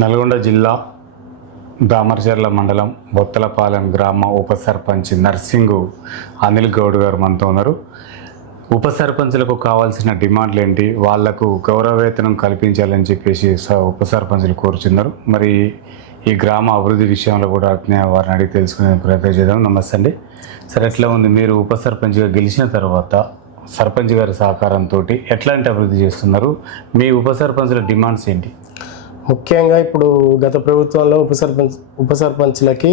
నల్గొండ జిల్లా దామరచర్ల మండలం బొత్తలపాలెం గ్రామ ఉప సర్పంచ్ నర్సింగు అనిల్ గౌడ్ గారు మనతో ఉన్నారు. ఉప సర్పంచ్లకు కావాల్సిన డిమాండ్లు ఏంటి, వాళ్లకు గౌరవవేతనం కల్పించాలని చెప్పేసి ఉప సర్పంచ్లు కోరుచున్నారు. మరి ఈ గ్రామ అభివృద్ధి విషయంలో కూడా వారిని అడిగి తెలుసుకునే ప్రయత్నం చేద్దాం. నమస్తే అండి. సరే, ఎట్లా ఉంది మీరు ఉప సర్పంచ్గా గెలిచిన తర్వాత సర్పంచ్ గారి సహకారంతో ఎట్లాంటి అభివృద్ధి చేస్తున్నారు? మీ ఉప సర్పంచ్ల డిమాండ్స్ ఏంటి? ముఖ్యంగా ఇప్పుడు గత ప్రభుత్వంలో ఉప సర్పంచ్లకి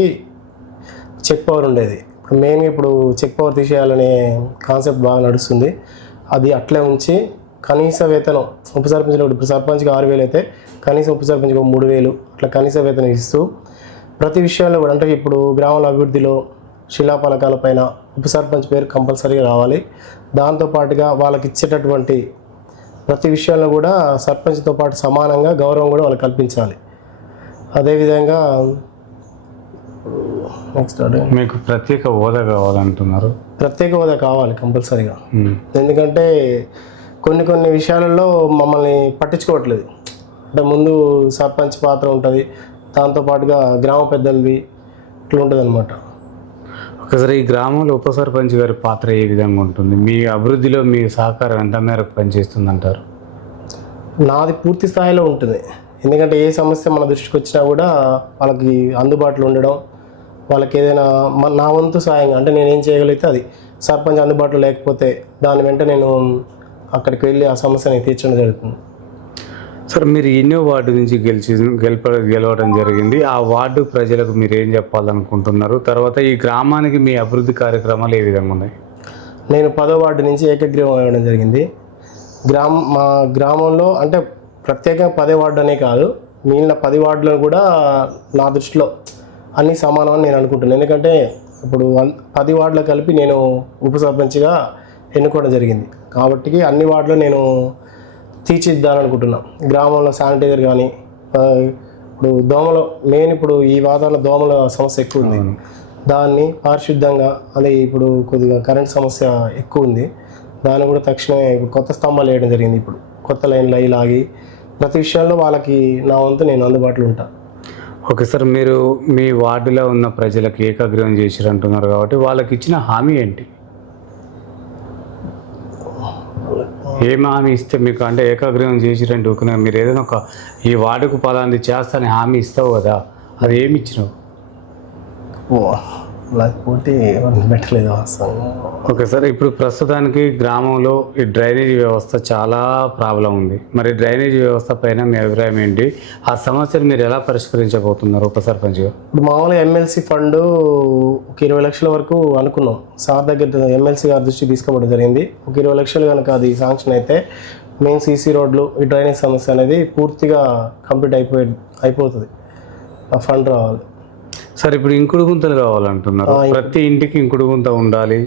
చెక్ పవర్ ఉండేది. ఇప్పుడు మెయిన్గా ఇప్పుడు చెక్ పవర్ తీసేయాలనే కాన్సెప్ట్ బాగా నడుస్తుంది. అది అట్లే ఉంచి కనీస వేతనం ఉప సర్పంచ్లు ఇప్పుడు సర్పంచ్కి 6,000 అయితే కనీసం ఉప సర్పంచ్కి 3,000 అట్లా కనీస వేతనం ఇస్తూ ప్రతి విషయంలో కూడా, అంటే ఇప్పుడు గ్రామాల అభివృద్ధిలో శిలాఫలకాలపైన ఉప సర్పంచ్ పేరు కంపల్సరీగా రావాలి. దాంతోపాటుగా వాళ్ళకి ఇచ్చేటటువంటి ప్రతి విషయంలో కూడా సర్పంచ్తో పాటు సమానంగా గౌరవం కూడా వాళ్ళకి కల్పించాలి. అదేవిధంగా నెక్స్ట్ మీకు ప్రత్యేక హోదా కావాలంటున్నారు. ప్రత్యేక హోదా కావాలి కంపల్సరీగా. ఎందుకంటే కొన్ని విషయాలలో మమ్మల్ని పట్టించుకోవట్లేదు. అంటే ముందు సర్పంచ్ పాత్ర ఉంటుంది, దాంతోపాటుగా గ్రామ పెద్దలది ఇట్లా ఉంటుంది అనమాట. ఒకసారి ఈ గ్రామంలో ఉప సర్పంచ్ గారి పాత్ర ఏ విధంగా ఉంటుంది? మీ అభివృద్ధిలో మీ సహకారం ఎంత మేరకు పనిచేస్తుంది అంటారు? నాది పూర్తి స్థాయిలో ఉంటుంది. ఎందుకంటే ఏ సమస్య మన దృష్టికి వచ్చినా కూడా వాళ్ళకి అందుబాటులో ఉండడం, వాళ్ళకి ఏదైనా నా వంతు సాయంగా, అంటే నేను ఏం చేయగలిగితే అది, సర్పంచ్ అందుబాటులో లేకపోతే దాని వెంట నేను అక్కడికి వెళ్ళి ఆ సమస్యని తీర్చడం జరుగుతుంది. సార్, మీరు ఎన్నో వార్డు నుంచి గెలవడం జరిగింది. ఆ వార్డు ప్రజలకు మీరు ఏం చెప్పాలనుకుంటున్నారు? తర్వాత ఈ గ్రామానికి మీ అభివృద్ధి కార్యక్రమాలు ఏ విధంగా ఉన్నాయి? నేను 10వ వార్డు నుంచి ఏకగ్రీవం అవ్వడం జరిగింది. మా గ్రామంలో అంటే ప్రత్యేకంగా 10వ వార్డు అనే కాదు, మిగిలిన 10 వార్డులను కూడా నా దృష్టిలో అన్నీ సమానమని నేను అనుకుంటున్నాను. ఎందుకంటే ఇప్పుడు 10 వార్డులు కలిపి నేను ఉప సర్పంచ్గా ఎన్నుకోవడం జరిగింది. కాబట్టి అన్ని వార్డులు నేను తీర్చిదిద్దాలనుకుంటున్నాం. గ్రామంలో శానిటైజర్ కానీ, ఇప్పుడు దోమలు మెయిన్, ఇప్పుడు ఈ వాతావరణ దోమల సమస్య ఎక్కువ ఉంది, దాన్ని పారిశుద్ధంగా, అది ఇప్పుడు కొద్దిగా కరెంట్ సమస్య ఎక్కువ ఉంది, దాన్ని కూడా తక్షణమే కొత్త స్తంభాలు వేయడం జరిగింది. ఇప్పుడు కొత్త లైన్లు అవి లాగి ప్రతి విషయంలో వాళ్ళకి నా వంతు నేను అందుబాటులో ఉంటాను. ఓకే సార్, మీరు మీ వార్డులో ఉన్న ప్రజలకు ఏకగ్రీవం చేశారు అంటున్నారు కాబట్టి వాళ్ళకి ఇచ్చిన హామీ ఏంటి? ఏం హామీ ఇస్తే మీకు, అంటే ఏకగ్రీవం చేసిరంటే ఊరుకునే మీరు ఏదైనా ఒక ఈ వార్డుకు పలాంది చేస్తానని హామీ ఇస్తావు కదా, అది ఏమి ఇచ్చినావు? లేకపోతే పెట్టలేదు వాస్తవంగా. ఓకే సార్, ఇప్పుడు ప్రస్తుతానికి గ్రామంలో ఈ డ్రైనేజీ వ్యవస్థ చాలా ప్రాబ్లం ఉంది. మరి డ్రైనేజీ వ్యవస్థ పైన మీ అభిప్రాయం ఏంటి? ఆ సమస్యను మీరు ఎలా పరిష్కరించబోతున్నారు ఉప సర్పంచ్గా? ఇప్పుడు మామూలుగా ఎమ్మెల్సీ ఫండ్ ఒక 20 లక్షల వరకు అనుకున్నాం. సార్ దగ్గర ఎమ్మెల్సీ గారి దృష్టికి తీసుకోవడం జరిగింది. ఒక 20 లక్షలు కనుక అది శాంక్షన్ అయితే మెయిన్ సీసీ రోడ్లు, ఈ డ్రైనేజ్ సమస్య అనేది పూర్తిగా కంప్లీట్ అయిపోతుంది. ఆ ఫండ్ రావాలి. సార్, ఇప్పుడు ఇంకుడు గుంతలు కావాలంటున్నారు. ప్రతి ఇంటికి ఇంకుడు గుంత ఉండాలి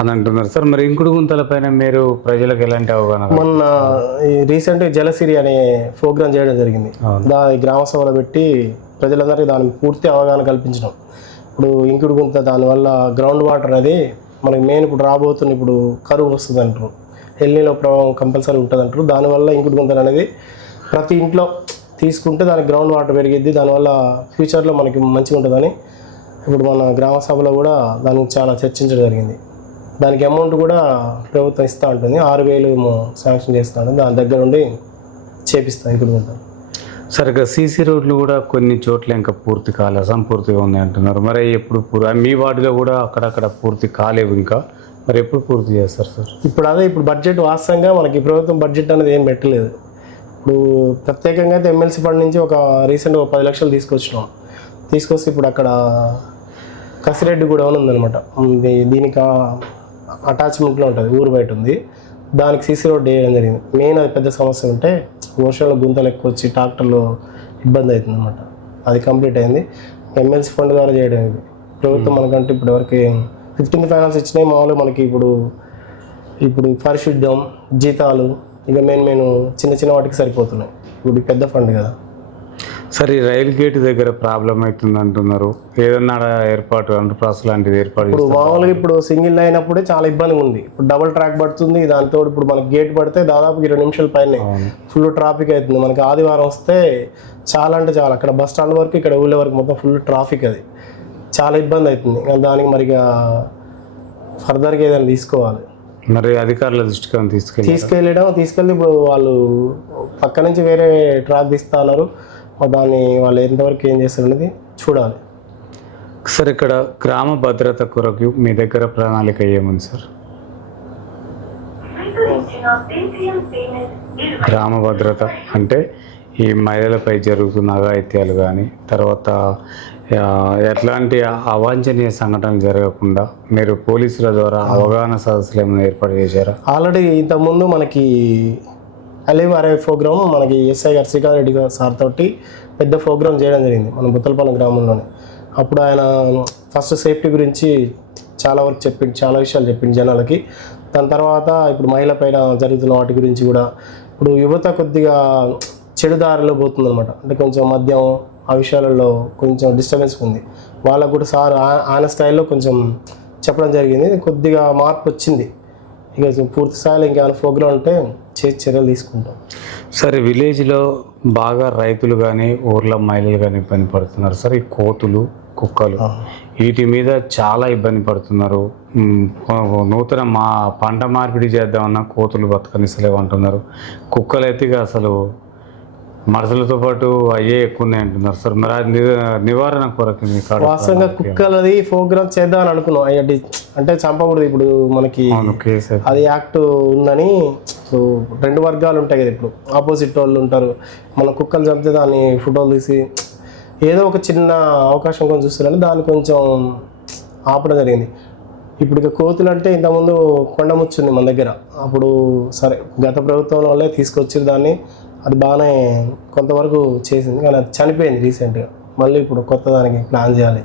అని అంటున్నారు సార్. మరి ఇంకుడు గుంతల పైన మీరు ప్రజలకు ఎలాంటి అవగాహన? మొన్న రీసెంట్గా జలసిరి అనే ప్రోగ్రామ్ చేయడం జరిగింది. దాని గ్రామ సభలో పెట్టి ప్రజలందరికీ దాని పూర్తి అవగాహన కల్పించడం. ఇప్పుడు ఇంకుడు గుంత, దానివల్ల గ్రౌండ్ వాటర్ అనేది మనకి మెయిన్ ఇప్పుడు రాబోతున్న ఇప్పుడు కరువు వస్తుంది అంటారు, ఎల్నీలో ప్రభావం కంపల్సరీ ఉంటుంది అంటారు. దానివల్ల ఇంకుడు గుంతలు అనేది ప్రతి ఇంట్లో తీసుకుంటే దానికి గ్రౌండ్ వాటర్ పెరిగిద్ది, దానివల్ల ఫ్యూచర్లో మనకి మంచిగా ఉంటుందని ఇప్పుడు మన గ్రామ సభలో కూడా దాని గురించి చాలా చర్చించడం జరిగింది. దానికి అమౌంట్ కూడా ప్రభుత్వం ఇస్తూ ఉంటుంది, 6,000 శాంక్షన్ చేస్తాను, దాని దగ్గర ఉండి చేపిస్తాను ఇప్పుడు ఉంటాను. సార్, ఇక సీసీ రోడ్లు కూడా కొన్ని చోట్ల ఇంకా పూర్తి కాలే, అసంపూర్తిగా ఉన్నాయి అంటున్నారు. మరి ఎప్పుడు మీ వార్డులో కూడా అక్కడక్కడ పూర్తి కాలేవు ఇంకా, మరి ఎప్పుడు పూర్తి చేస్తారు సార్? ఇప్పుడు బడ్జెట్ వాస్తవంగా మనకి ప్రభుత్వం బడ్జెట్ అనేది ఏం పెట్టలేదు. ఇప్పుడు ప్రత్యేకంగా అయితే ఎమ్మెల్సీ ఫండ్ నుంచి ఒక రీసెంట్గా 10 లక్షలు తీసుకొస్తే ఇప్పుడు అక్కడ కసిరెడ్డి కూడా ఉందన్నమాట. దీనికి అటాచ్మెంట్లో ఉంటుంది, ఊరు బయట ఉంది, దానికి సీసీ రోడ్ వేయడం జరిగింది. మెయిన్ అది పెద్ద సమస్య ఉంటే వర్షంలో గుంతలు ఎక్కువ వచ్చి ట్రాక్టర్లో ఇబ్బంది అవుతుంది అనమాట. అది కంప్లీట్ అయింది. ఎమ్మెల్సీ ఫండ్ ద్వారా చేయడం. ఇది ప్రభుత్వం మనకంటే ఇప్పుడు ఎవరికి 15th ఫైనాన్స్ ఇచ్చినాయి. మామూలుగా మనకి ఇప్పుడు పరిశుద్ధం, జీతాలు, ఇక మెయిన్ చిన్న వాటికి సరిపోతున్నాయి. ఇప్పుడు పెద్ద ఫండ్ కదా సరే ఈ రైలు గేట్ దగ్గర ప్రాబ్లం అవుతుంది అంటున్నారు, ఏదన్నా ఆడ ఏర్పాటు అండర్ పాస్ లాంటిది ఏర్పాటు ఇప్పుడు చేస్తారు. మామూలుగా ఇప్పుడు సింగిల్ అయినప్పుడే చాలా ఇబ్బందిగా ఉంది. ఇప్పుడు డబుల్ ట్రాక్ పడుతుంది, దాంతో ఇప్పుడు మనకి గేట్ పడితే దాదాపు 20 నిమిషాల పైన ఫుల్ ట్రాఫిక్ అవుతుంది. మనకి ఆదివారం వస్తే చాలా అంటే చాలా, అక్కడ బస్ స్టాండ్ వరకు ఇక్కడ ఊళ్ళో వరకు మొత్తం ఫుల్ ట్రాఫిక్, అది చాలా ఇబ్బంది అవుతుంది. దానికి మరిగా ఫర్దర్గా ఏదైనా తీసుకోవాలి. మరి అధికారుల దృష్టికి తీసుకెళ్ళి ఇప్పుడు వాళ్ళు పక్క నుంచి వేరే ట్రాక్ తీస్తా ఉన్నారు. దాన్ని వాళ్ళు ఎంతవరకు ఏం చేస్తారు అనేది చూడాలి. సార్ ఇక్కడ గ్రామ భద్రత కొరకు మీ దగ్గర ప్రణాళిక ఏముంది సార్? గ్రామ భద్రత అంటే ఈ మహిళలపై జరుగుతున్న అఘాయిత్యాలు కానీ, తర్వాత ఎట్లాంటి అవాంఛనీయ సంఘటనలు జరగకుండా మీరు పోలీసుల ద్వారా అవగాహన సదస్సులు ఏమైనా ఏర్పాటు చేశారా? ఆల్రెడీ ఇంతకుముందు మనకి అలివ్ ప్రోగ్రామ్ మనకి ఎస్ఐ గారు శ్రీకాంత్ రెడ్డి సార్ తోటి పెద్ద ప్రోగ్రామ్ చేయడం జరిగింది మన బుత్తలపాలెం గ్రామంలోనే. అప్పుడు ఆయన ఫస్ట్ సేఫ్టీ గురించి చాలా వరకు చెప్పిండు, చాలా విషయాలు చెప్పిండు జనాలకి. దాని తర్వాత ఇప్పుడు మహిళ పైన జరుగుతున్న వాటి గురించి కూడా, ఇప్పుడు యువత కొద్దిగా చెడు దారిలో పోతుంది అనమాట. అంటే కొంచెం మద్యం ఆ విషయాలలో కొంచెం డిస్టర్బెన్స్ ఉంది. వాళ్ళకు కూడా సార్ ఆయన స్టైల్లో కొంచెం చెప్పడం జరిగింది, కొద్దిగా మార్పు వచ్చింది. ఇక పూర్తి స్థాయిలో ఇంకేమైనా ప్రోగ్రాం ఉంటే చేసి చర్యలు తీసుకుంటాం. సరే విలేజ్లో బాగా రైతులు కానీ ఊర్లో మహిళలు కానీ ఇబ్బంది పడుతున్నారు సార్. ఈ కోతులు, కుక్కలు వీటి మీద చాలా ఇబ్బంది పడుతున్నారు. నూతన పంట మార్పిడి చేద్దామన్నా కోతులు బతకనిస్తలేవు అంటున్నారు. కుక్కలు అయితే అసలు మనుషులతో పాటు అయ్యే ఎక్కువ ఉన్నాయి అంటున్నారు సార్. మరి అది నివారణ కొరకు మీ కాడ వాస్తవంగా కుక్కలది ప్రోగ్రామ్ చేద్దామని అనుకున్నాం. అంటే చంపకూడదు, ఇప్పుడు మనకి అది యాక్ట్ ఉందని. ఇప్పుడు 2 వర్గాలు ఉంటాయి కదా, ఇప్పుడు ఆపోజిట్ వాళ్ళు ఉంటారు. మన కుక్కలు చంపితే దాన్ని ఫోటోలు తీసి ఏదో ఒక చిన్న అవకాశం కొంచెం చూస్తారని దాన్ని కొంచెం ఆపడం జరిగింది. ఇప్పుడు ఇక కోతులు అంటే ఇంతకుముందు కొండముచ్చుంది మన దగ్గర. అప్పుడు సరే గత ప్రభుత్వం వల్లే తీసుకొచ్చారు దాన్ని, అది బాగానే కొంతవరకు చేసింది, కానీ అది చనిపోయింది రీసెంట్గా. మళ్ళీ ఇప్పుడు కొత్త దానికి ప్లాన్ చేయాలి.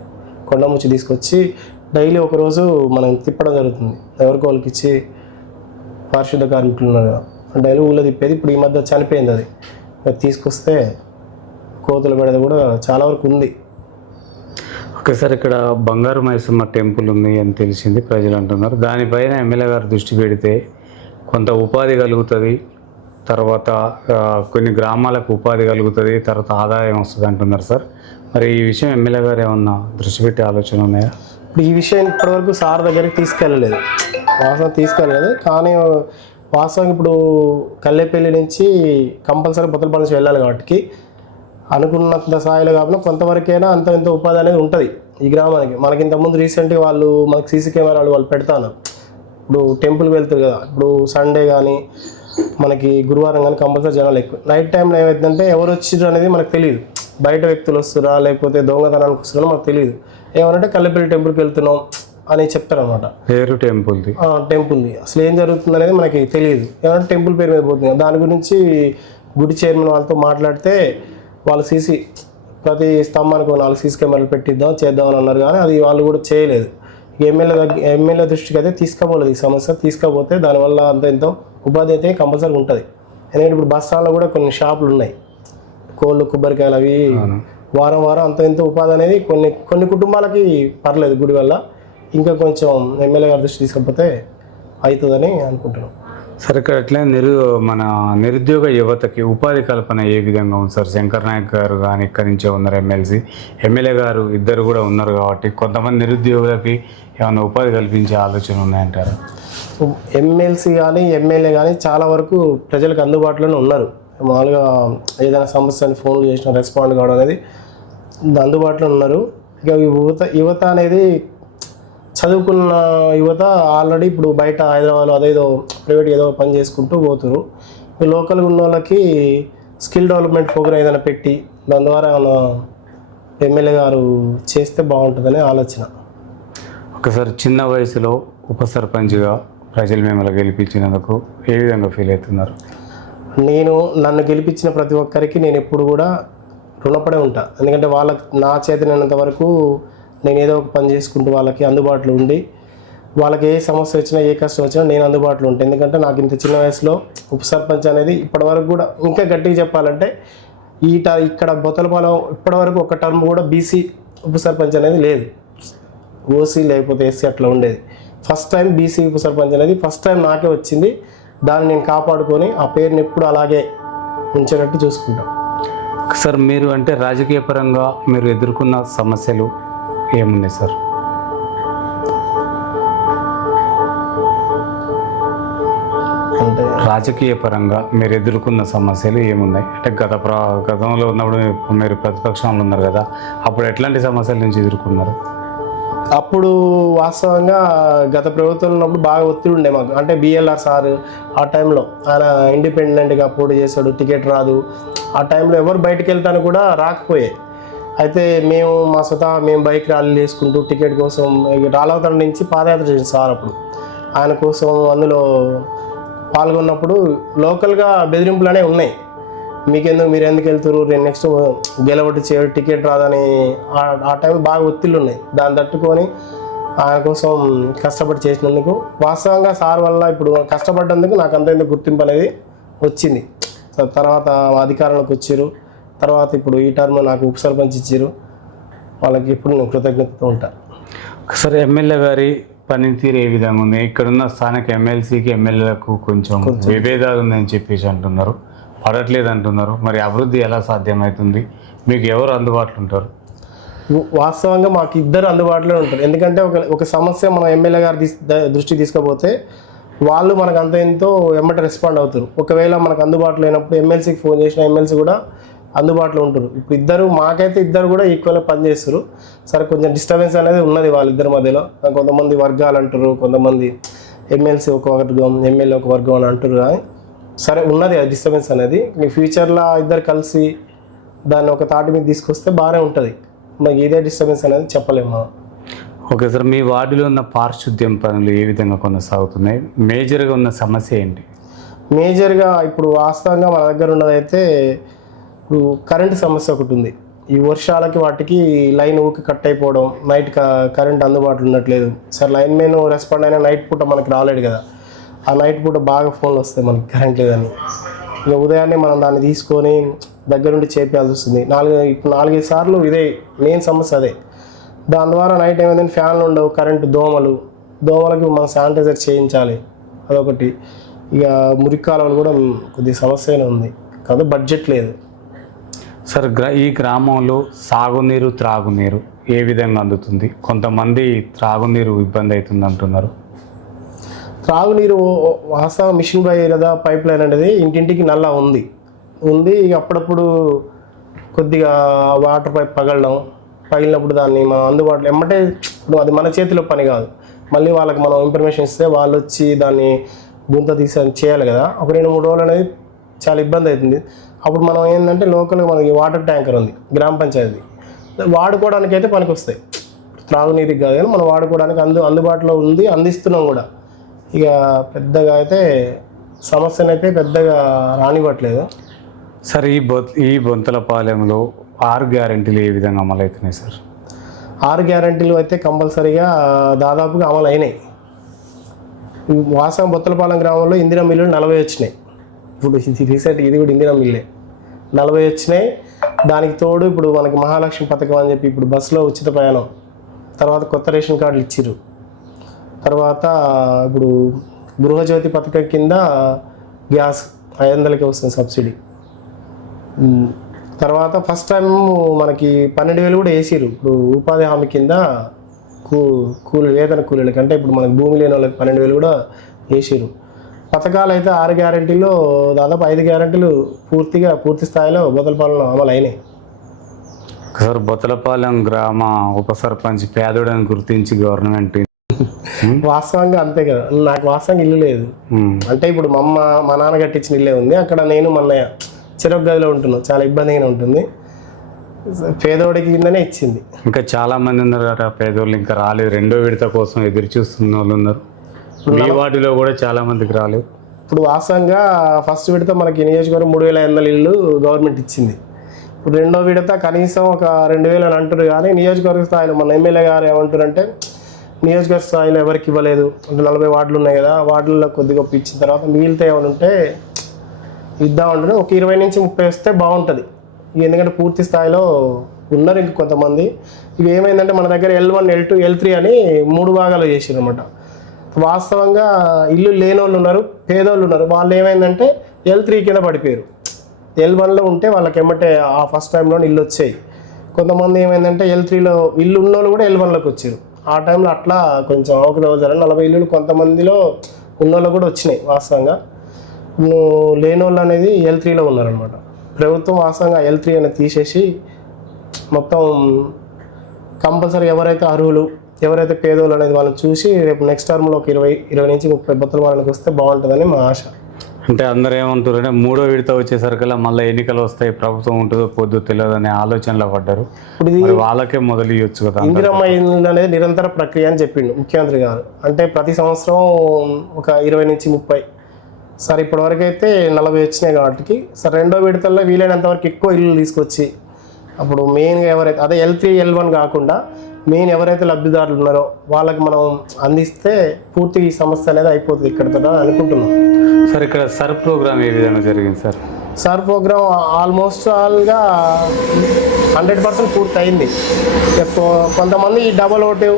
కొండముచ్చి తీసుకొచ్చి డైలీ ఒకరోజు మనం తిప్పడం జరుగుతుంది. ఎవరికి వాళ్ళకి ఇచ్చి పారిశుద్ధ కార్మికులు ఉన్నారు కదా, డైలీ ఊళ్ళో తిప్పేది. ఇప్పుడు ఈ మధ్య చనిపోయింది అది. తీసుకొస్తే కోతుల బెడద కూడా చాలా వరకు ఉంది. ఓకే సార్, ఇక్కడ బంగారు మైసమ్మ టెంపుల్ ఉంది అని తెలిసింది, ప్రజలు అంటున్నారు. దానిపైన ఎమ్మెల్యే గారు దృష్టి పెడితే కొంత ఉపాధి కలుగుతుంది, తర్వాత కొన్ని గ్రామాలకు ఉపాధి కలుగుతుంది, తర్వాత ఆదాయం వస్తుంది అంటున్నారు సార్. మరి ఈ విషయం ఎమ్మెల్యే గారు ఏమన్నా దృష్టి పెట్టే ఆలోచన ఉన్నాయా? ఇప్పుడు ఈ విషయం ఇప్పటివరకు సార్ దగ్గరికి తీసుకెళ్ళలేదు, కానీ వాస్తవం ఇప్పుడు కల్లేపల్లి నుంచి కంపల్సరీ బుత్తలపాలెం నుంచి వెళ్ళాలి. కాబట్టి అనుకున్నంత స్థాయిలో కాకుండా కొంతవరకైనా అంత ఇంత ఉపాధి అనేది ఉంటుంది ఈ గ్రామానికి. మనకి ఇంతకుముందు రీసెంట్గా మనకి సీసీ కెమెరాలు వాళ్ళు పెడతాను. ఇప్పుడు టెంపుల్కి వెళ్తారు కదా, ఇప్పుడు సండే కానీ మనకి గురువారం కానీ కంపల్సరీ జనాలు ఎక్కువ. నైట్ టైంలో ఏమవుతుందంటే ఎవరు వచ్చిర్రు అనేది మనకు తెలియదు. బయట వ్యక్తులు వస్తురా లేకపోతే దొంగతనానికి వస్తున్నారో మనకు తెలియదు. ఏమనంటే కల్లెపల్లి టెంపుల్కి వెళ్తున్నాం అని చెప్తారనమాట. పేరు టెంపుల్ది అసలు ఏం జరుగుతుంది అనేది మనకి తెలియదు. ఏమంటే టెంపుల్ పేరు మీద పోతుంది. దాని గురించి గుడి చైర్మన్ వాళ్ళతో మాట్లాడితే వాళ్ళు ప్రతి స్తంభానికి 4 సీసీ కెమెరాలు పెట్టిద్దాం చేద్దామని అన్నారు, కానీ అది వాళ్ళు కూడా చేయలేదు. ఎమ్మెల్యే దృష్టికి అయితే తీసుకోపోలేదు ఈ సమస్య. తీసుకోపోతే దానివల్ల అంత ఎంతో ఉపాధి అయితే కంపల్సరీ ఉంటుంది. ఎందుకంటే ఇప్పుడు బస్ స్టాండ్లో కూడా కొన్ని షాపులు ఉన్నాయి, కోళ్ళు, కొబ్బరికాయలు, అవి వారం అంత ఎంతో ఉపాధి అనేది కొన్ని కుటుంబాలకి పర్లేదు గుడి వల్ల. ఇంకా కొంచెం ఎమ్మెల్యే గారి దృష్టి తీసుకపోతే అవుతుందని అనుకుంటున్నాం. సార్ ఇక్కడ అట్లే మన నిరుద్యోగ యువతకి ఉపాధి కల్పన ఏ విధంగా ఉంది సార్? శంకర్ నాయక్ గారు కానీ ఇక్కడి నుంచే ఉన్నారు, ఎమ్మెల్యే గారు ఇద్దరు కూడా ఉన్నారు. కాబట్టి కొంతమంది నిరుద్యోగులకి ఏమైనా ఉపాధి కల్పించే ఆలోచన ఉన్నాయంటారు? ఎమ్మెల్సీ కానీ ఎమ్మెల్యే కానీ చాలా వరకు ప్రజలకు అందుబాటులోనే ఉన్నారు. మామూలుగా ఏదైనా సమస్యని ఫోన్లు చేసిన రెస్పాండ్ కావడం అనేది అందుబాటులో ఉన్నారు. ఇక యువత అనేది చదువుకున్న యువత ఆల్రెడీ ఇప్పుడు బయట హైదరాబాద్లో అదేదో ప్రైవేట్ ఏదో పని చేసుకుంటూ పోతున్నారు. లోకల్గా ఉన్న వాళ్ళకి స్కిల్ డెవలప్మెంట్ ప్రోగ్రామ్ ఏదైనా పెట్టి దాని ద్వారా ఎమ్మెల్యే గారు చేస్తే బాగుంటుందనే ఆలోచన. ఒకసారి చిన్న వయసులో ఉప సర్పంచ్గా ప్రజలు మిమ్మల్ని గెలిపించినందుకు ఏ విధంగా ఫీల్ అవుతున్నారు? నన్ను గెలిపించిన ప్రతి ఒక్కరికి నేను ఎప్పుడు కూడా రుణపడే ఉంటా. ఎందుకంటే నా చేతనైనంత వరకు నేను ఏదో ఒక పని చేసుకుంటూ వాళ్ళకి అందుబాటులో ఉండి, వాళ్ళకి ఏ సమస్య వచ్చినా ఏ కష్టం వచ్చినా నేను అందుబాటులో ఉంటాను. ఎందుకంటే నాకు ఇంత చిన్న వయసులో ఉప సర్పంచ్ అనేది ఇప్పటివరకు కూడా, ఇంకా గట్టిగా చెప్పాలంటే ఇక్కడ బొత్తలపాలెం ఇప్పటివరకు ఒక టర్మ్ కూడా బీసీ ఉప సర్పంచ్ అనేది లేదు. ఓసీ లేకపోతే ఎస్సీ అట్లా ఉండేది. ఫస్ట్ టైం బీసీ ఉప సర్పంచ్ అనేది ఫస్ట్ టైం నాకే వచ్చింది. దాన్ని నేను కాపాడుకొని ఆ పేరుని ఎప్పుడు అలాగే ఉంచేటట్టు చూసుకుంటాం. సార్ మీరు అంటే రాజకీయ పరంగా మీరు ఎదుర్కొన్న సమస్యలు ఏమున్నాయి సార్? అంటే రాజకీయ పరంగా మీరు ఎదుర్కొన్న సమస్యలు ఏమున్నాయి అంటే గతంలో ఉన్నప్పుడు మీరు ప్రతిపక్షంలో ఉన్నారు కదా, అప్పుడు ఎట్లాంటి సమస్యల నుంచి ఎదుర్కొన్నారు? అప్పుడు వాస్తవంగా గత ప్రభుత్వంలో ఉన్నప్పుడు బాగా ఒత్తిడి ఉండే మాకు. అంటే బిఎల్ఆర్ సార్ ఆ టైంలో ఆయన ఇండిపెండెంట్గా పోటీ చేశాడు, టికెట్ రాదు. ఆ టైంలో ఎవరు బయటకు వెళ్తాను కూడా రాకపోయే. అయితే మేము బైక్ ర్యాలీ చేసుకుంటూ టికెట్ కోసం రాలవతండ నుంచి పాదయాత్ర చేసాం సార్. అప్పుడు ఆయన కోసం అందులో పాల్గొన్నప్పుడు లోకల్గా బెదిరింపులనే ఉన్నాయి. మీరు ఎందుకు వెళ్తారు, నేను నెక్స్ట్ గెలవటి టికెట్ రాదని ఆ టైం బాగా ఒత్తిళ్ళు ఉన్నాయి. దాన్ని తట్టుకొని ఆయన కోసం కష్టపడి చేసినందుకు వాస్తవంగా సార్ వల్ల ఇప్పుడు కష్టపడ్డందుకు నాకు అంత గుర్తింపు అనేది వచ్చింది. తర్వాత అధికారంలోకి వచ్చారు. తర్వాత ఇప్పుడు ఈ టర్మ్ నాకు ఉప సర్పంచ్ ఇచ్చారు. వాళ్ళకి ఇప్పుడు నేను కృతజ్ఞతతో ఉంటాను. సార్ ఎమ్మెల్యే గారి పనితీరు ఏ విధంగా ఉంది? ఇక్కడున్న స్థానిక ఎమ్మెల్సీకి ఎమ్మెల్యేలకు కొంచెం విభేదాలు ఉందని చెప్పేసి అంటున్నారు, పడట్లేదు అంటున్నారు. మరి అభివృద్ధి ఎలా సాధ్యమవుతుంది? మీకు ఎవరు అందుబాటులో ఉంటారు? వాస్తవంగా మాకు ఇద్దరు అందుబాటులో ఉంటారు. ఎందుకంటే ఒక సమస్య మనం ఎమ్మెల్యే గారి దృష్టికి తీసుకపోతే వాళ్ళు మనకు అంత ఎంతో ఎమ్మట రెస్పాండ్ అవుతారు. ఒకవేళ మనకు అందుబాటులో లేనప్పుడు ఎమ్మెల్సీకి ఫోన్ చేసిన ఎమ్మెల్సీ కూడా అందుబాటులో ఉంటారు. ఇప్పుడు మాకైతే ఇద్దరు కూడా ఈక్వల్గా పనిచేస్తారు. సరే కొంచెం డిస్టర్బెన్స్ అనేది ఉన్నది వాళ్ళిద్దరి మధ్యలో. కొంతమంది వర్గాలు అంటారు, కొంతమంది ఎమ్మెల్సీ ఒక వర్గం, ఎమ్మెల్యే ఒక వర్గం అని అంటారు. కానీ సరే ఉన్నది ఆ డిస్టర్బెన్స్ అనేది. మీ ఫ్యూచర్లో ఇద్దరు కలిసి దాన్ని ఒక తాటి మీద తీసుకొస్తే బాగానే ఉంటుంది. మాకు ఇదే డిస్టర్బెన్స్ అనేది చెప్పలేము. ఓకే సార్, మీ వార్డులో ఉన్న పారిశుద్ధ్యం పనులు ఏ విధంగా కొనసాగుతున్నాయి? మేజర్గా ఉన్న సమస్య ఏంటి? మేజర్గా ఇప్పుడు వాస్తవంగా మన దగ్గర ఉన్నదైతే ఇప్పుడు కరెంటు సమస్య ఒకటి ఉంది. ఈ వర్షాలకి వాటికి లైన్ ఊకి కట్ అయిపోవడం, నైట్ కరెంట్ అందుబాటులో ఉండట్లేదు. సరే లైన్ మెయిన్ రెస్పాండ్ అయినా నైట్ పూట మనకి రాలేడు కదా. ఆ నైట్ పూట బాగా ఫోన్లు వస్తాయి మనకి కరెంట్ లేదని. ఇక ఉదయాన్నే మనం దాన్ని తీసుకొని దగ్గరుండి చేపించాల్సి వస్తుంది. 4-5 సార్లు ఇదే మెయిన్ సమస్య అదే. దాని ద్వారా నైట్ ఏమైందంటే ఫ్యాన్లు ఉండవు, కరెంటు దోమలకి మనం శానిటైజర్ చేయించాలి, అదొకటి. ఇక మురికి కాలువలు కూడా కొద్దిగా సమస్యనే ఉంది కదా, బడ్జెట్ లేదు. సార్ ఈ గ్రామంలో సాగునీరు త్రాగునీరు ఏ విధంగా అందుతుంది? కొంతమంది త్రాగునీరు ఇబ్బంది అవుతుంది అంటున్నారు. త్రాగునీరు వాస్తవం మిషన్ బై కదా పైప్ లైన్ అనేది ఇంటింటికి నల్లా ఉంది. ఇక అప్పుడప్పుడు కొద్దిగా వాటర్ పైప్ పగిలినప్పుడు దాన్ని మనం అందుబాటులో ఎమ్మటే, ఇప్పుడు అది మన చేతిలో పని కాదు. మళ్ళీ వాళ్ళకి మనం ఇన్ఫర్మేషన్ ఇస్తే వాళ్ళు వచ్చి దాన్ని గుంత తీసి చేయాలి కదా. ఒక 2-3 రోజులు అనేది చాలా ఇబ్బంది అవుతుంది. అప్పుడు మనం ఏంటంటే లోకల్గా మనకి వాటర్ ట్యాంకర్ ఉంది గ్రామ పంచాయతీ, వాడుకోవడానికి అయితే పనికి వస్తాయి. త్రాగునీరుకి కాదు కానీ మనం వాడుకోవడానికి అందుబాటులో ఉంది, అందిస్తున్నాం కూడా. ఇక పెద్దగా అయితే సమస్యనైతే పెద్దగా రానివ్వట్లేదు. సార్ ఈ బొంతలపాలెంలో 6 గ్యారెంటీలు ఏ విధంగా అమలు అవుతున్నాయి సార్? 6 గ్యారెంటీలు అయితే కంపల్సరీగా దాదాపుగా అమలు అయినాయి. వాసం బొత్తలపాలెం గ్రామంలో ఇందిరా మిల్లులు 40 వచ్చినాయి. ఇప్పుడు రీసెంట్ ఇది కూడా ఇందిరా మిల్లే 40 వచ్చినాయి. దానికి తోడు ఇప్పుడు మనకి మహాలక్ష్మి పథకం అని చెప్పి ఇప్పుడు బస్సులో ఉచిత ప్రయాణం, తర్వాత కొత్త రేషన్ కార్డులు ఇచ్చిర్రు, తర్వాత ఇప్పుడు గృహజ్యోతి పథకం కింద గ్యాస్ 500కి వస్తుంది సబ్సిడీ. తర్వాత ఫస్ట్ టైం మనకి 12,000 కూడా వేసిర్రు. ఇప్పుడు ఉపాధి హామీ కింద వేతన కూలీలకి, అంటే ఇప్పుడు మనకి భూమి లేని వాళ్ళకి 12,000 కూడా వేసిర్రు. పథకాలు అయితే 6 గ్యారెంటీలో దాదాపు 5 గ్యారెంటీలు పూర్తి స్థాయిలో బొత్తలపాలెంలో అమలు అయినాయి. సార్ బొత్తలపాలెం గ్రామ ఉప సర్పంచ్ పేదోడని గుర్తించి గవర్నమెంట్ వాస్తవంగా అంతే కదా. నాకు వాస్తవంగా ఇల్లు లేదు. అంటే ఇప్పుడు మా నాన్న కట్టించిన ఇల్లే ఉంది. అక్కడ నేను మన్నయ్య చెరొక గదిలో ఉంటున్నాం. చాలా ఇబ్బందిగానే ఉంటుంది. పేదోడికి కిందనే ఇచ్చింది. ఇంకా చాలా మంది ఉన్నారు పేదోళ్ళు, ఇంకా రాలేదు. 2వ విడత కోసం ఎదురు చూస్తున్న వాళ్ళు ఉన్నారు. మీ వాటిలో కూడా చాలా మందికి రాలేదు. ఇప్పుడు వాస్తవంగా ఫస్ట్ విడత మనకి నియోజకవర్గం 3,500 ఇళ్ళు గవర్నమెంట్ ఇచ్చింది. ఇప్పుడు 2వ విడత కనీసం ఒక 2,000 అని అంటారు. కానీ నియోజకవర్గ స్థాయిలో మన ఎమ్మెల్యే గారు ఏమంటారంటే నియోజకవర్గ స్థాయిలో ఎవరికి ఇవ్వలేదు. అంటే 40 వార్డులు ఉన్నాయి కదా, వార్డుల్లో కొద్దిగా ఇచ్చిన తర్వాత మిగిలితే ఏమైనా ఉంటే ఇద్దామంటే ఒక 20 నుంచి 30 వస్తే బాగుంటుంది. ఎందుకంటే పూర్తి స్థాయిలో ఉన్నారు ఇంక కొంతమంది. ఇవి ఏమైందంటే మన దగ్గర L1, L2, L3 అని 3 భాగాలు చేసారు అనమాట. వాస్తవంగా ఇల్లు లేనోళ్ళు ఉన్నారు, పేదోళ్ళు ఉన్నారు. వాళ్ళు ఏమైందంటే L3 కింద పడిపోయారు. L1లో ఉంటే వాళ్ళకి ఎమ్మటే ఆ ఫస్ట్ టైంలో ఇల్లు వచ్చాయి. కొంతమంది ఏమైందంటే L3లో ఇల్లు ఉన్నోళ్ళు కూడా L1లోకి వచ్చారు. ఆ టైంలో అట్లా కొంచెం అవకతవకలు 40 ఇల్లులు కొంతమందిలో ఉన్నోళ్ళు కూడా వచ్చినాయి. వాస్తవంగా లేనోళ్ళు అనేది L3లో ఉన్నారనమాట. ప్రభుత్వం వాస్తవంగా L3 అనేది తీసేసి మొత్తం కంపల్సరీ ఎవరైతే అర్హులు, ఎవరైతే పేదోళ్ళు అనేది వాళ్ళని చూసి రేపు నెక్స్ట్ టర్మ్లో ఒక 20 నుంచి 30 బొత్తల వాళ్ళకి వస్తే బాగుంటుందని మా ఆశ. అంటే అందరూ ఏమంటారు అంటే 3వ విడత వచ్చేసరికల్లా మళ్ళీ ఎన్నికలు వస్తాయి, ప్రభుత్వం ఉంటుందో పొద్దు తెలియదు అనే ఆలోచనలో పడ్డారు. ఇప్పుడు ఇది మరి వాళ్ళకే మొదలు ఇవ్వచ్చు కదా. ఇందిరమ్మ ఇల్లు అనేది నిరంతర ప్రక్రియ అని చెప్పిండు ముఖ్యమంత్రి గారు. అంటే ప్రతి సంవత్సరం ఒక 20 నుంచి 30. సార్ ఇప్పటివరకు అయితే 40 వచ్చినాయి కాబట్టి సార్ రెండో విడతల్లో వీలైనంత వరకు ఎక్కువ ఇల్లు తీసుకొచ్చి అప్పుడు మెయిన్గా ఎవరైతే అదే L3, L1 కాకుండా మెయిన్ ఎవరైతే లబ్ధిదారులు ఉన్నారో వాళ్ళకి మనం అందిస్తే పూర్తి ఈ సమస్య అనేది అయిపోతుంది ఇక్కడితో అనుకుంటున్నాం. సార్ ఇక్కడ సర్ ప్రోగ్రామ్ ఏ విధంగా జరిగింది సార్? సార్ ప్రోగ్రామ్ ఆల్మోస్ట్ ఆల్గా 100% పూర్తి అయింది. కొంతమంది ఈ డబల్ ఓటు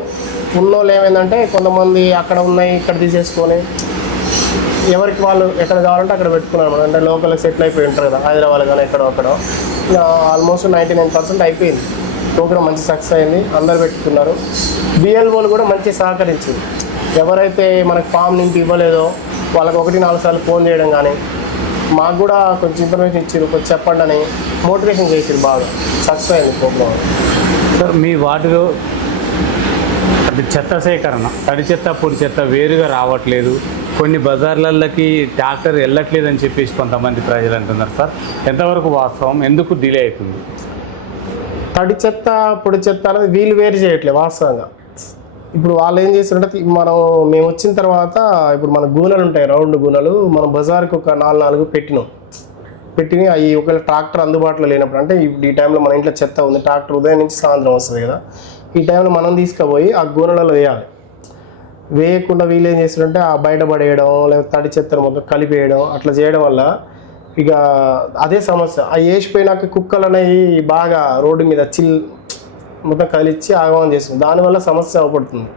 ఉన్నోళ్ళు ఏమైందంటే కొంతమంది అక్కడ ఉన్నాయి ఇక్కడ తీసేసుకొని ఎవరికి వాళ్ళు ఎక్కడ కావాలంటే అక్కడ పెట్టుకున్నారు. అంటే లోకల్ సెటిల్ అయిపోయి ఉంటారు కదా, హైదరాబాద్ కానీ ఎక్కడో అక్కడ. ఆల్మోస్ట్ 99% అయిపోయింది. ప్రోగ్రామ్ మంచి సక్సెస్ అయింది, అందరు పెట్టుకున్నారు. బిఎల్ఓలు కూడా మంచి సహకరించింది. ఎవరైతే మనకు ఫామ్ నింపి ఇవ్వలేదో వాళ్ళకి 1-4 సార్లు ఫోన్ చేయడం కానీ మాకు కూడా కొంచెం ఇన్ఫర్మేషన్ ఇచ్చారు, కొంచెం చెప్పండి అని మోటివేషన్ చేసారు. బాగా సక్సెస్ అయింది ప్రోగ్రామ్. సార్ మీ వాటిలో అది చెత్త సేకరణ, తడి చెత్త పొడి చెత్త వేరుగా రావట్లేదు, కొన్ని బజార్లకి ట్రాక్టర్ వెళ్ళట్లేదు అని చెప్పేసి కొంతమంది ప్రజలు అంటున్నారు. సార్ ఎంతవరకు వాస్తవం, ఎందుకు డిలే అవుతుంది? తడి చెత్త పొడి చెత్త అనేది వీళ్ళు వేరు చేయట్లేదు వాస్తవంగా. ఇప్పుడు వాళ్ళు ఏం చేస్తారంటే మేము వచ్చిన తర్వాత ఇప్పుడు మన గూనెలు ఉంటాయి, రౌండ్ గూనెలు మనం బజార్కి ఒక 4 పెట్టినవి. అవి ఒకవేళ ట్రాక్టర్ అందుబాటులో లేనప్పుడు అంటే ఈ టైంలో మన ఇంట్లో చెత్త ఉంది, ట్రాక్టర్ ఉదయం నుంచి సాయంత్రం వస్తుంది కదా, ఈ టైంలో మనం తీసుకుపోయి ఆ గూనెలలో వేయాలి. వేయకుండా వీళ్ళు ఏం చేస్తారంటే ఆ బయట పడేయడం లేకపోతే తడి చెత్తను మొత్తం కలిపేయడం అట్లా చేయడం వల్ల ఇక అదే సమస్య. అవి వేసిపోయినాక కుక్కలు అనేవి బాగా రోడ్డు మీద మొత్తం కలిచ్చి ఆగమనం చేస్తుంది. దానివల్ల సమస్య అవపడుతుంది.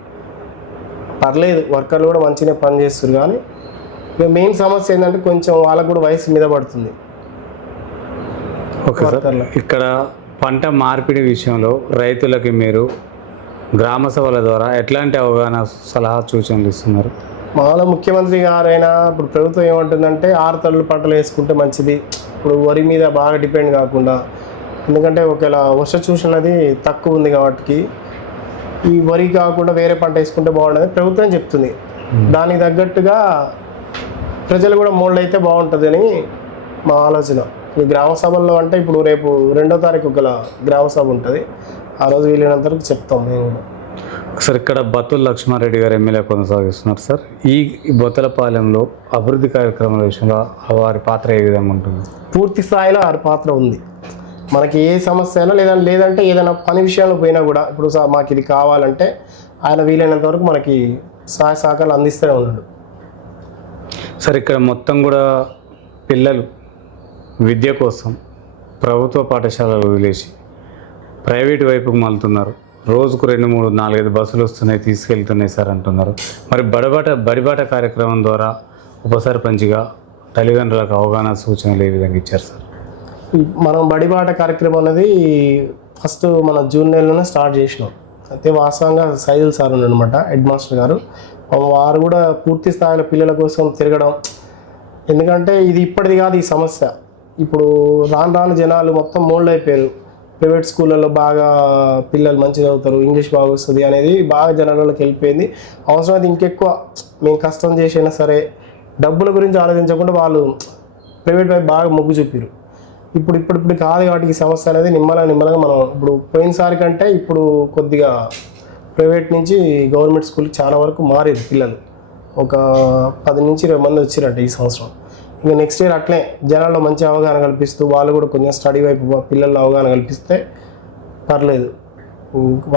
పర్లేదు వర్కర్లు కూడా మంచిగానే పని చేస్తారు, కానీ ఇక మెయిన్ సమస్య ఏంటంటే కొంచెం వాళ్ళకు కూడా వయసు మీద పడుతుంది. ఓకే సార్, ఇక్కడ పంట మార్పిడి విషయంలో రైతులకి మీరు గ్రామ సభల ద్వారా ఎట్లాంటి అవగాహన సలహా సూచనలు ఇస్తున్నారు? మాలో ముఖ్యమంత్రి గారైనా ఇప్పుడు ప్రభుత్వం ఏమంటుందంటే 6 తడులు పంటలు వేసుకుంటే మంచిది, ఇప్పుడు వరి మీద బాగా డిపెండ్ కాకుండా. ఎందుకంటే ఒకవేళ వర్ష చూసినది తక్కువ ఉంది కాబట్టి ఈ వరి కాకుండా వేరే పంట వేసుకుంటే బాగుంటుంది ప్రభుత్వం చెప్తుంది. దానికి తగ్గట్టుగా ప్రజలు కూడా మోల్డ్ అయితే బాగుంటుంది అని మా ఆలోచన. ఈ గ్రామ సభల్లో అంటే ఇప్పుడు రేపు 2వ తారీఖు గల గ్రామ సభ ఉంటుంది, ఆ రోజు వీలైనంత వరకు చెప్తాం మేము కూడా. సార్ ఇక్కడ బత్తుల లక్ష్మారెడ్డి గారు ఎమ్మెల్యే కొనసాగిస్తున్నారు. సార్ ఈ బొత్తలపాలెంలో అభివృద్ధి కార్యక్రమాల విషయంలో వారి పాత్ర ఏ విధంగా ఉంటుంది? పూర్తి స్థాయిలో వారి పాత్ర ఉంది. మనకి ఏ సమస్య అయినా లేదంటే ఏదైనా పని విషయంలో పోయినా కూడా ఇప్పుడు మాకు ఇది కావాలంటే ఆయన వీలైనంత వరకు మనకి సహాయ సహకారాలు అందిస్తూనే ఉన్నాడు. సార్ ఇక్కడ మొత్తం కూడా పిల్లలు విద్య కోసం ప్రభుత్వ పాఠశాలలు వదిలేసి ప్రైవేట్ వైపుకు మళ్తున్నారు. రోజుకు 2, 3, 4, 5 బస్సులు వస్తున్నాయి, తీసుకెళ్తున్నాయి సార్ అంటున్నారు. మరి బడిబాట కార్యక్రమం ద్వారా ఉపసర్పంచ్గా తల్లిదండ్రులకు అవగాహన సూచనలు ఏ విధంగా ఇచ్చారు సార్? మనం బడిబాట కార్యక్రమం అనేది ఫస్ట్ మన జూన్ నెలలోనే స్టార్ట్ చేసినాం. అయితే వాస్తవంగా సైదుల్ సార్ ఉన్నారనమాట హెడ్ మాస్టర్ గారు. వారు కూడా పూర్తి స్థాయిలో పిల్లల కోసం తిరగడం. ఎందుకంటే ఇది ఇప్పటిది కాదు ఈ సమస్య. ఇప్పుడు రాను జనాలు మొత్తం మోల్డ్ అయిపోయారు. ప్రైవేట్ స్కూళ్ళల్లో బాగా పిల్లలు మంచిగా చదువుతారు, ఇంగ్లీష్ బాగా వస్తుంది అనేది బాగా జనాలలోకి వెళ్ళిపోయింది. అవసరమైతే ఇంకెక్కువ మేము కష్టం చేసైనా సరే డబ్బుల గురించి ఆలోచించకుండా వాళ్ళు ప్రైవేట్ వైపు బాగా మొగ్గు చూపారు. ఇప్పుడు కాదు కాబట్టి ఈ సమస్య అనేది నిమ్మలంగా మనం ఇప్పుడు పోయినసారి కంటే ఇప్పుడు కొద్దిగా ప్రైవేట్ నుంచి గవర్నమెంట్ స్కూల్కి చాలా వరకు మారేది పిల్లలు. ఒక 10 నుంచి 20 మంది వచ్చారంట ఈ సంవత్సరం. ఇంకా నెక్స్ట్ ఇయర్ అట్లే జనాల్లో మంచి అవగాహన కల్పిస్తూ వాళ్ళు కూడా కొంచెం స్టడీ వైపు పిల్లల్లో అవగాహన కల్పిస్తే పర్లేదు.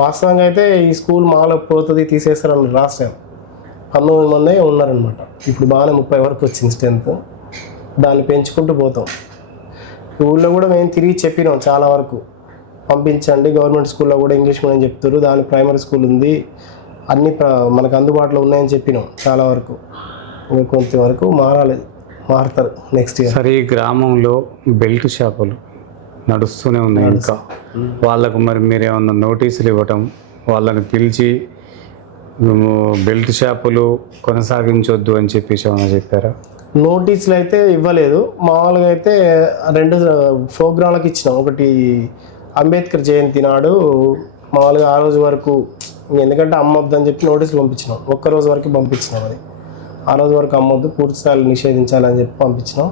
వాస్తవంగా అయితే ఈ స్కూల్ మాలో పోతుంది తీసేస్తారని లాస్ట్ టైం 19 మంది ఉన్నారనమాట. ఇప్పుడు బాగానే 30 వరకు వచ్చింది స్ట్రెంత్. దాన్ని పెంచుకుంటూ పోతాం. ఊళ్ళో కూడా మేము తిరిగి చెప్పినాం చాలా వరకు, పంపించండి గవర్నమెంట్ స్కూల్లో కూడా ఇంగ్లీష్ మీడియం చెప్తారు, దాని ప్రైమరీ స్కూల్ ఉంది, అన్నీ మనకు అందుబాటులో ఉన్నాయని చెప్పినాం చాలా వరకు. ఇంకా కొంతవరకు మారుతారు నెక్స్ట్ ఇయర్. సరే, ఈ గ్రామంలో బెల్ట్ షాపులు నడుస్తూనే ఉన్నాయి ఇంకా, వాళ్ళకు మరి మీరు ఏమన్నా నోటీసులు ఇవ్వటం, వాళ్ళని పిలిచి బెల్ట్ షాపులు కొనసాగించొద్దు అని చెప్పేసి ఏమన్నా చెప్పారా? నోటీసులు అయితే ఇవ్వలేదు. మామూలుగా అయితే 2 ప్రోగ్రాంలకు ఇచ్చినాం. ఒకటి అంబేద్కర్ జయంతి నాడు మామూలుగా ఆ రోజు వరకు, ఎందుకంటే అమ్మొద్దు అని చెప్పి నోటీసులు పంపించినాం. ఒక్కరోజు వరకు పంపించినాం. అది ఆ రోజు వరకు అమ్మొద్దు, పూర్తి స్థాయిలో నిషేధించాలని చెప్పి పంపించినాం.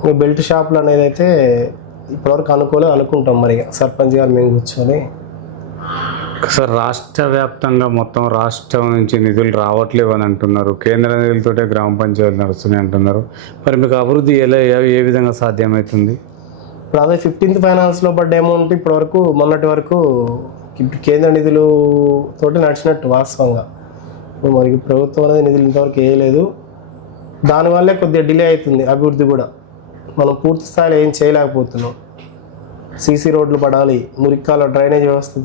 ఇంకా బెల్ట్ షాపులు అనేది అయితే ఇప్పటివరకు అనుకుంటాం మరి సర్పంచ్ గారు మేము కూర్చొని. సార్, రాష్ట్ర వ్యాప్తంగా మొత్తం రాష్ట్రం నుంచి నిధులు రావట్లేవు అని అంటున్నారు, కేంద్ర నిధులతోటే గ్రామ పంచాయతీలు నడుస్తున్నాయి అంటున్నారు. మరి మీకు అభివృద్ధి ఏ విధంగా సాధ్యమవుతుంది? ఇప్పుడు అదే 15th ఫైనాన్స్లో పడ్డ అమౌంట్ ఇప్పటివరకు మొన్నటి వరకు కేంద్ర నిధులు తోటి నడిచినట్టు వాస్తవంగా. ఇప్పుడు మనకి ప్రభుత్వం అనేది నిధులు ఇంతవరకు వేయలేదు. దానివల్లే కొద్దిగా డిలే అవుతుంది అభివృద్ధి కూడా. మనం పూర్తి స్థాయిలో ఏం చేయలేకపోతున్నాం. సీసీ రోడ్లు పడాలి, మురికాల డ్రైనేజ్ వ్యవస్థ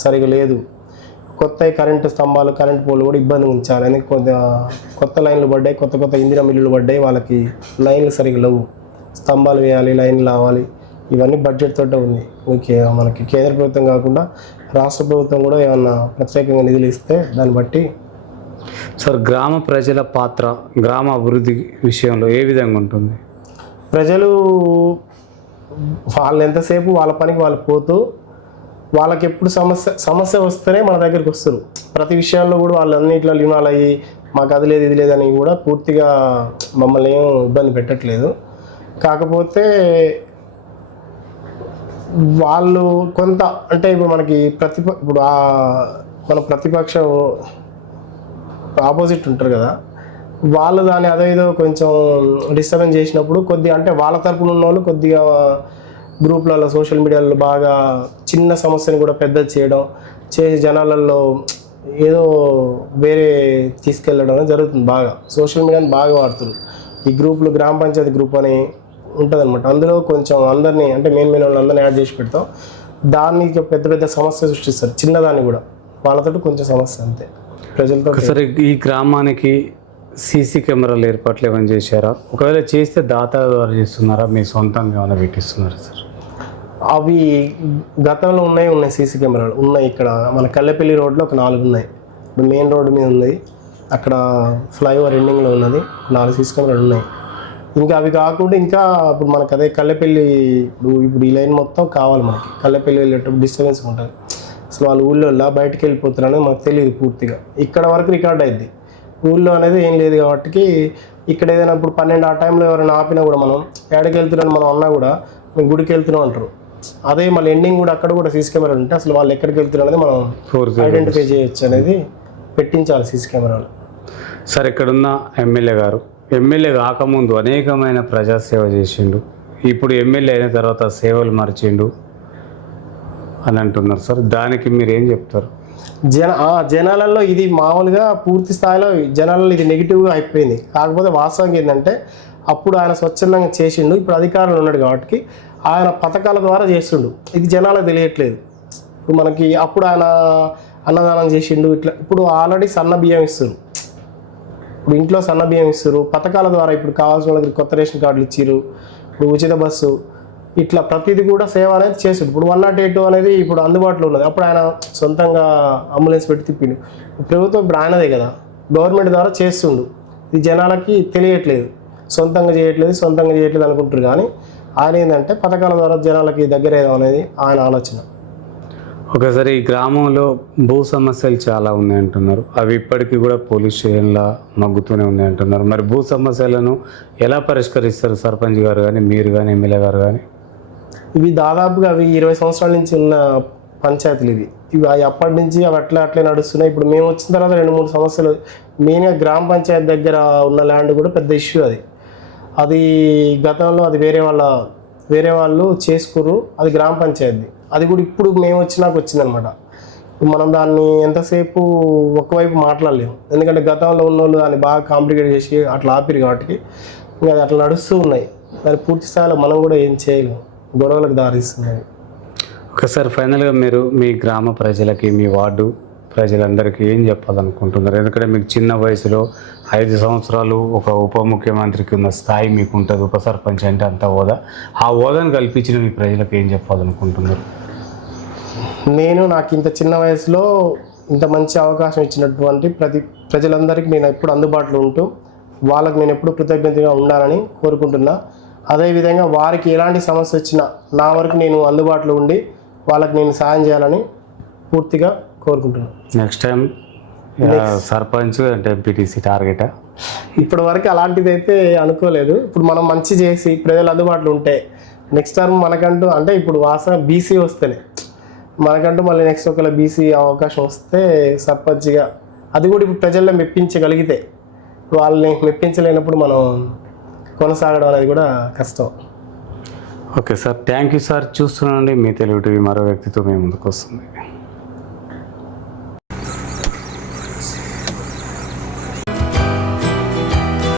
సరిగా లేదు, కొత్త కరెంటు స్తంభాలు కరెంటు పోలు కూడా ఇబ్బంది ఉంచాలి. ఎందుకంటే కొత్త లైన్లు పడ్డాయి, కొత్త ఇందిరా మిల్లులు పడ్డాయి, వాళ్ళకి లైన్లు సరిగా లేవు, స్తంభాలు వేయాలి, లైన్లు రావాలి, ఇవన్నీ బడ్జెట్ తోటే ఉంది. మనకి కేంద్ర ప్రభుత్వం కాకుండా రాష్ట్ర ప్రభుత్వం కూడా ఏమన్నా ప్రత్యేకంగా నిధులు ఇస్తే దాన్ని బట్టి. సార్, గ్రామ ప్రజల పాత్ర గ్రామ అభివృద్ధి విషయంలో ఏ విధంగా ఉంటుంది? ప్రజలు వాళ్ళు ఎంతసేపు వాళ్ళ పనికి వాళ్ళు పోతూ, వాళ్ళకి ఎప్పుడు సమస్య వస్తేనే మన దగ్గరికి వస్తారు. ప్రతి విషయాల్లో కూడా వాళ్ళు అన్నిట్లో లీనాలు అయ్యి మాకు అది లేదు ఇది లేదని కూడా పూర్తిగా మమ్మల్ని ఏం ఇబ్బంది పెట్టట్లేదు. కాకపోతే వాళ్ళు కొంత అంటే ఇప్పుడు మనకి ఇప్పుడు మన ప్రతిపక్షం ఆపోజిట్ ఉంటారు కదా, వాళ్ళు దాన్ని అదో ఏదో కొంచెం డిస్టర్బెన్స్ చేసినప్పుడు కొద్దిగా అంటే వాళ్ళ తరపున ఉన్న వాళ్ళు కొద్దిగా గ్రూప్లలో సోషల్ మీడియాలో బాగా చిన్న సమస్యను కూడా పెద్ద చేయడం చేసి జనాలలో ఏదో వేరే తీసుకెళ్ళడం జరుగుతుంది. బాగా సోషల్ మీడియాని బాగా వాడుతున్నారు. ఈ గ్రూపులు గ్రామ పంచాయతీ గ్రూప్ అని ఉంటుంది అనమాట. అందులో కొంచెం అందరినీ అంటే మెయిన్ వాళ్ళందరినీ యాడ్ చేసి పెడతాం. దాన్ని పెద్ద సమస్య సృష్టిస్తారు, చిన్నదాన్ని కూడా. వాళ్ళతో కొంచెం సమస్య అంతే ప్రజలతో. సరే, ఈ గ్రామానికి సీసీ కెమెరాలు ఏర్పాట్లేమని చేశారా? ఒకవేళ చేస్తే దాతా ద్వారా చేస్తున్నారా, మీ సొంతంగా ఏమైనా పెట్టిస్తున్నారా సార్? అవి గతంలో ఉన్నాయి సీసీ కెమెరాలు ఉన్నాయి. ఇక్కడ మన కల్లెపల్లి రోడ్లో ఒక 4 ఉన్నాయి. ఇప్పుడు మెయిన్ రోడ్డు మీద ఉంది, అక్కడ ఫ్లైఓవర్ ఎండింగ్లో ఉన్నది 4 సీసీ కెమెరాలు ఉన్నాయి. ఇంకా అవి కాకుండా ఇంకా ఇప్పుడు మనకు అదే కల్లెపల్లి ఇప్పుడు ఈ లైన్ మొత్తం కావాలి మనకి. కల్లెపల్లి వెళ్ళేటప్పుడు డిస్టర్బెన్స్ ఉంటుంది. అసలు వాళ్ళు ఊళ్ళో బయటకు వెళ్ళిపోతున్నారని మనకు తెలియదు పూర్తిగా. ఇక్కడ వరకు రికార్డ్ అయింది, ఊళ్ళో అనేది ఏం లేదు కాబట్టి. ఇక్కడ ఏదైనా ఇప్పుడు 12 ఆ టైంలో ఎవరైనా ఆపినా కూడా మనం ఏడకి వెళ్తున్నాను మనం అన్నా కూడా మేము గుడికి వెళ్తున్నాం అంటారు. అదే మళ్ళీ ఎండింగ్ కూడా అక్కడ కూడా సీసీ కెమెరాలు ఉంటే అసలు వాళ్ళు ఎక్కడికి వెళ్తున్నారు అనేది మనం ఐడెంటిఫై చేయొచ్చు అనేది పెట్టించాలి సీసీ కెమెరాలు. సార్, ఇక్కడున్న ఎమ్మెల్యే కాకముందు అనేకమైన ప్రజాసేవ చేసిండు, ఇప్పుడు ఎమ్మెల్యే అయిన తర్వాత సేవలు మర్చిండు అని అంటున్నారు సార్. దానికి మీరు ఏం చెప్తారు? జనాలలో ఇది మామూలుగా పూర్తి స్థాయిలో జనాలలో ఇది నెగిటివ్గా అయిపోయింది. కాకపోతే వాస్తవం ఏంటంటే అప్పుడు ఆయన స్వచ్ఛందంగా చేసిండు, ఇప్పుడు అధికారంలో ఉన్నాడు కాబట్టి ఆయన పథకాల ద్వారా చేస్తుండు. ఇది జనాలకు తెలియట్లేదు. ఇప్పుడు మనకి అప్పుడు ఆయన అన్నదానం చేసిండు ఇట్లా. ఇప్పుడు ఆల్రెడీ సన్న బియ్యం ఇస్తారు, ఇప్పుడు ఇంట్లో సన్న బియ్యం ఇస్తారు పథకాల ద్వారా. ఇప్పుడు కావాల్సిన వాళ్ళకి కొత్త రేషన్ కార్డులు ఇచ్చిర్రు, ఇప్పుడు ఉచిత బస్సు, ఇట్లా ప్రతిదీ కూడా సేవ అనేది చేస్తుండు. ఇప్పుడు 108 అనేది ఇప్పుడు అందుబాటులో ఉన్నది. అప్పుడు ఆయన సొంతంగా అంబులెన్స్ పెట్టి తిప్పిండు. ప్రభుత్వం ఇప్పుడు ఆయనదే కదా, గవర్నమెంట్ ద్వారా చేస్తుండు. ఇది జనాలకి తెలియట్లేదు, సొంతంగా చేయట్లేదు అనుకుంటారు. కానీ ఆయన ఏంటంటే పథకాల ద్వారా జనాలకి దగ్గర ఏదో అనేది ఆయన ఆలోచన. ఒకసారి ఈ గ్రామంలో భూ సమస్యలు చాలా ఉన్నాయి అంటున్నారు, అవి ఇప్పటికీ కూడా పోలీస్ స్టేషన్లా మగ్గుతూనే ఉన్నాయి అంటున్నారు. మరి భూ సమస్యలను ఎలా పరిష్కరిస్తారు సర్పంచ్ గారు కానీ, మీరు కానీ, ఎమ్మెల్యే గారు కానీ? ఇవి దాదాపుగా 20 సంవత్సరాల నుంచి ఉన్న పంచాయతీలు ఇవి అప్పటి నుంచి అవి అట్లే నడుస్తున్నాయి. ఇప్పుడు మేము వచ్చిన తర్వాత 2-3 సమస్యలు మెయిన్గా గ్రామ పంచాయతీ దగ్గర ఉన్న ల్యాండ్ కూడా పెద్ద ఇష్యూ. అది గతంలో అది వేరే వాళ్ళు చేసుకుర్రు, అది గ్రామ పంచాయతీ. అది కూడా ఇప్పుడు మేము వచ్చినాక వచ్చిందనమాట. మనం దాన్ని ఎంతసేపు ఒకవైపు మాట్లాడలేము, ఎందుకంటే గతంలో ఉన్న వాళ్ళు దాన్ని బాగా కాంప్లికేట్ చేసి అట్లా ఆపిరు కాబట్టి ఇంకా అది అట్లా నడుస్తూ ఉన్నాయి. దాన్ని పూర్తి స్థాయిలో మనం కూడా ఏం చేయలేము. గొడవలకు దారిస్తున్నాయి. ఒకసారి ఫైనల్గా మీరు మీ గ్రామ ప్రజలకి, మీ వార్డు ప్రజలందరికీ ఏం చెప్పాలనుకుంటున్నారు? ఎందుకంటే మీకు చిన్న వయసులో 5 సంవత్సరాలు ఒక ఉప ముఖ్యమంత్రికి ఉన్న స్థాయి మీకు ఉంటుంది. ఉప సర్పంచ్ అంటే అంత హోదా, ఆ హోదాను కల్పించిన మీ ప్రజలకు ఏం చెప్పాలనుకుంటున్నారు? నాకు ఇంత చిన్న వయసులో ఇంత మంచి అవకాశం ఇచ్చినటువంటి ప్రజలందరికీ నేను ఎప్పుడు అందుబాటులో ఉంటూ వాళ్ళకి నేను ఎప్పుడు కృతజ్ఞతగా ఉండాలని కోరుకుంటున్నా. అదేవిధంగా వారికి ఎలాంటి సమస్య వచ్చినా నా వరకు నేను అందుబాటులో ఉండి వాళ్ళకి నేను సాయం చేయాలని పూర్తిగా కోరుకుంటున్నాను. నెక్స్ట్ టైం సర్పంచ్ అంటే ఎంపీటీసీ టార్గెటా? ఇప్పటి వరకు అలాంటిది అయితే అనుకోలేదు. ఇప్పుడు మనం మంచి చేసి ప్రజలు అందుబాటులో ఉంటే నెక్స్ట్ టర్మ్ మనకంటూ, అంటే ఇప్పుడు బీసీ వస్తేనే మనకంటూ మళ్ళీ నెక్స్ట్ ఒకవేళ బీసీ అవకాశం వస్తే సర్పంచ్గా, అది కూడా ఇప్పుడు ప్రజల్లో మెప్పించగలిగితే, వాళ్ళని మెప్పించలేనప్పుడు మనం కొనసాగడం అనేది కూడా కష్టం. Okay sir, thank you sir. చూస్తున్నాండి మీ తెలుగు టీవీ మరో వ్యక్తితో మేము ముందుకు వస్తుంది.